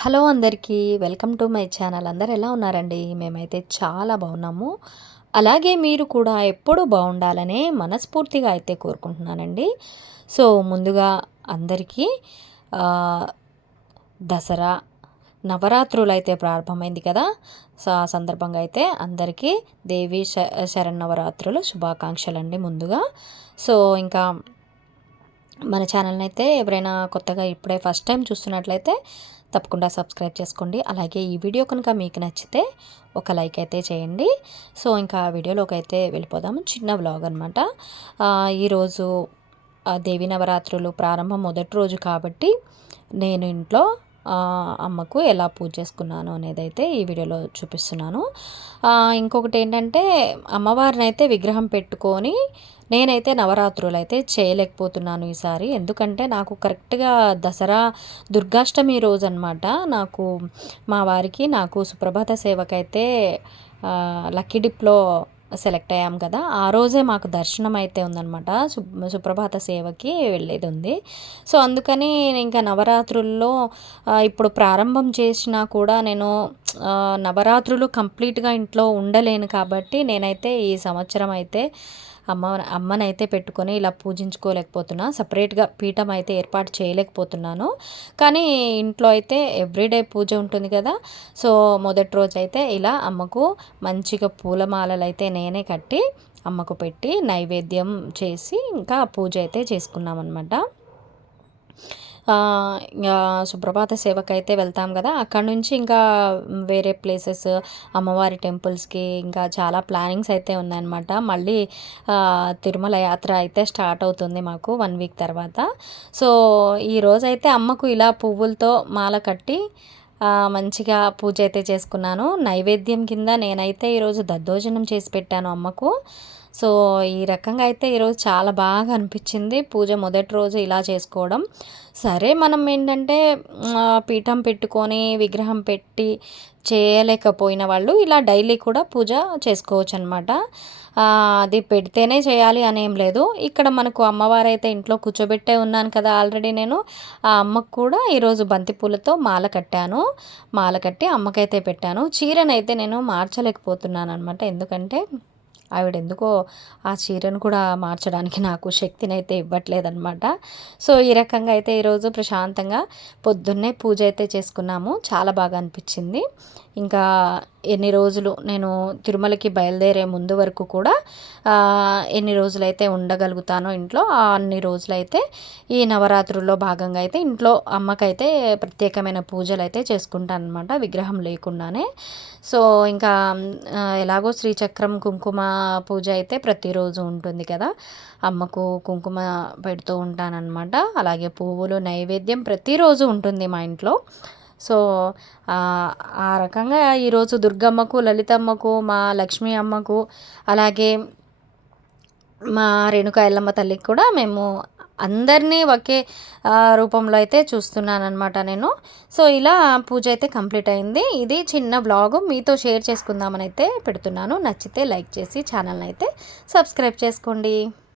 Hello అందరికీ welcome to my channel. అందరు ఎలా ఉన్నారండి? మేమైతే చాలా బాగున్నాము. అలాగే మీరు కూడా ఎప్పుడు బాగుండాలనే మనస్ఫూర్తిగా అయితే కోరుకుంటున్నానండి. సో ముందుగా అందరికీ దసరా నవరాత్రులు అయితే ప్రారంభమైంది కదా? సో ఆ సందర్భంగా అయితే అందరికీ దేవి శ శరన్నవరాత్రులు శుభాకాంక్షలు అండి ముందుగా. సో ఇంకా మన ఛానల్ని అయితే ఎవరైనా కొత్తగా ఇప్పుడే ఫస్ట్ టైం చూస్తున్నట్లయితే తప్పకుండా సబ్స్క్రైబ్ చేసుకోండి. అలాగే ఈ వీడియో కనుక మీకు నచ్చితే ఒక లైక్ అయితే చేయండి. సో ఇంకా వీడియోలోకి అయితే వెళ్ళిపోదాము చిన్న వ్లాగ్ అనమాట ఈరోజు దేవి నవరాత్రులు ప్రారంభం మొదటి రోజు కాబట్టి నేను ఇంట్లో అమ్మకు ఎలా పూజ చేసుకున్నాను అనేది అయితే ఈ వీడియోలో చూపిస్తున్నాను. ఇంకొకటి ఏంటంటే అమ్మవారిని అయితే విగ్రహం పెట్టుకొని నేనైతే నవరాత్రులు అయితే చేయలేకపోతున్నాను ఈసారి. ఎందుకంటే నాకు కరెక్ట్గా దసరా దుర్గాష్టమి రోజు అనమాట నాకు మా వారికి నాకు సుప్రభాత సేవకైతే లక్కీ డిప్లో సెలెక్ట్ అయ్యాం కదా. ఆ రోజే మాకు దర్శనం అయితే ఉందనమాట సు సుప్రభాత సేవకి వెళ్ళేది ఉంది. సో అందుకని ఇంకా నవరాత్రుల్లో ఇప్పుడు ప్రారంభం చేసినా కూడా నేను నవరాత్రులు కంప్లీట్గా ఇంట్లో ఉండలేను కాబట్టి నేనైతే ఈ సంవత్సరం అయితే అమ్మ అమ్మనైతే పెట్టుకొని ఇలా పూజించుకోలేకపోతున్నా. సపరేట్గా పీఠం అయితే ఏర్పాటు చేయలేకపోతున్నాను. కానీ ఇంట్లో అయితే ఎవ్రీడే పూజ ఉంటుంది కదా. సో మొదటి రోజు అయితే ఇలా అమ్మకు మంచిగా పూలమాలలు అయితే నేనే కట్టి అమ్మకు పెట్టి నైవేద్యం చేసి ఇంకా పూజ అయితే చేసుకున్నాం అనమాట ఇంకా సుప్రభాత సేవకి అయితే వెళ్తాం కదా. అక్కడ నుంచి ఇంకా వేరే ప్లేసెస్ అమ్మవారి టెంపుల్స్కి ఇంకా చాలా ప్లానింగ్స్ అయితే ఉన్నాయన్నమాట. మళ్ళీ తిరుమల యాత్ర అయితే స్టార్ట్ అవుతుంది మాకు వన్ వీక్ తర్వాత. సో ఈరోజైతే అమ్మకు ఇలా పువ్వులతో మాల కట్టి మంచిగా పూజ అయితే చేసుకున్నాను. నైవేద్యం కింద నేనైతే ఈరోజు దద్దోజనం చేసి పెట్టాను అమ్మకు. సో ఈ రకంగా అయితే ఈరోజు చాలా బాగా అనిపించింది పూజ మొదటి రోజు ఇలా చేసుకోవడం. సరే మనం ఏంటంటే పీఠం పెట్టుకొని విగ్రహం పెట్టి చేయలేకపోయిన వాళ్ళు ఇలా డైలీ కూడా పూజ చేసుకోవచ్చు అనమాట అది పెడితేనే చేయాలి అని ఏం లేదు. ఇక్కడ మనకు అమ్మవారు అయితే ఇంట్లో కూర్చోబెట్టే ఉన్నాను కదా ఆల్రెడీ నేను. ఆ అమ్మకు కూడా ఈరోజు బంతిపూలతో మాల కట్టాను. మాల కట్టి అమ్మకైతే పెట్టాను. చీరనైతే నేను మార్చలేకపోతున్నాను అనమాట ఎందుకంటే ఆవిడ ఎందుకో ఆ చీరను కూడా మార్చడానికి నాకు శక్తిని అయితే ఇవ్వట్లేదన్నమాట. సో ఈ రకంగా అయితే ఈరోజు ప్రశాంతంగా పొద్దున్నే పూజ అయితే చేసుకున్నాము. చాలా బాగా అనిపించింది. ఇంకా ఎన్ని రోజులు నేను తిరుమలకి బయలుదేరే ముందు వరకు కూడా ఎన్ని రోజులైతే ఉండగలుగుతానో ఇంట్లో ఆ అన్ని రోజులైతే ఈ నవరాత్రుల్లో భాగంగా అయితే ఇంట్లో అమ్మకైతే ప్రత్యేకమైన పూజలు అయితే చేసుకుంటాను అనమాట విగ్రహం లేకుండానే. సో ఇంకా ఎలాగో శ్రీచక్రం కుంకుమ పూజ అయితే ప్రతిరోజు ఉంటుంది కదా అమ్మకు కుంకుమ పెడుతూ ఉంటానన్నమాట. అలాగే పువ్వులు నైవేద్యం ప్రతిరోజు ఉంటుంది మా ఇంట్లో. సో ఆ రకంగా ఈరోజు దుర్గమ్మకు లలితమ్మకు మా లక్ష్మీ అమ్మకు అలాగే మా రేణుకా ఎల్లమ్మ తల్లికి కూడా మేము అందరినీ ఒకే రూపంలో అయితే చూస్తున్నాను అనమాట నేను. సో ఇలా పూజ అయితే కంప్లీట్ అయింది. ఇది చిన్న బ్లాగ్ మీతో షేర్ చేసుకుందామని అయితే పెడుతున్నాను. నచ్చితే లైక్ చేసి ఛానల్ని అయితే సబ్స్క్రైబ్ చేసుకోండి.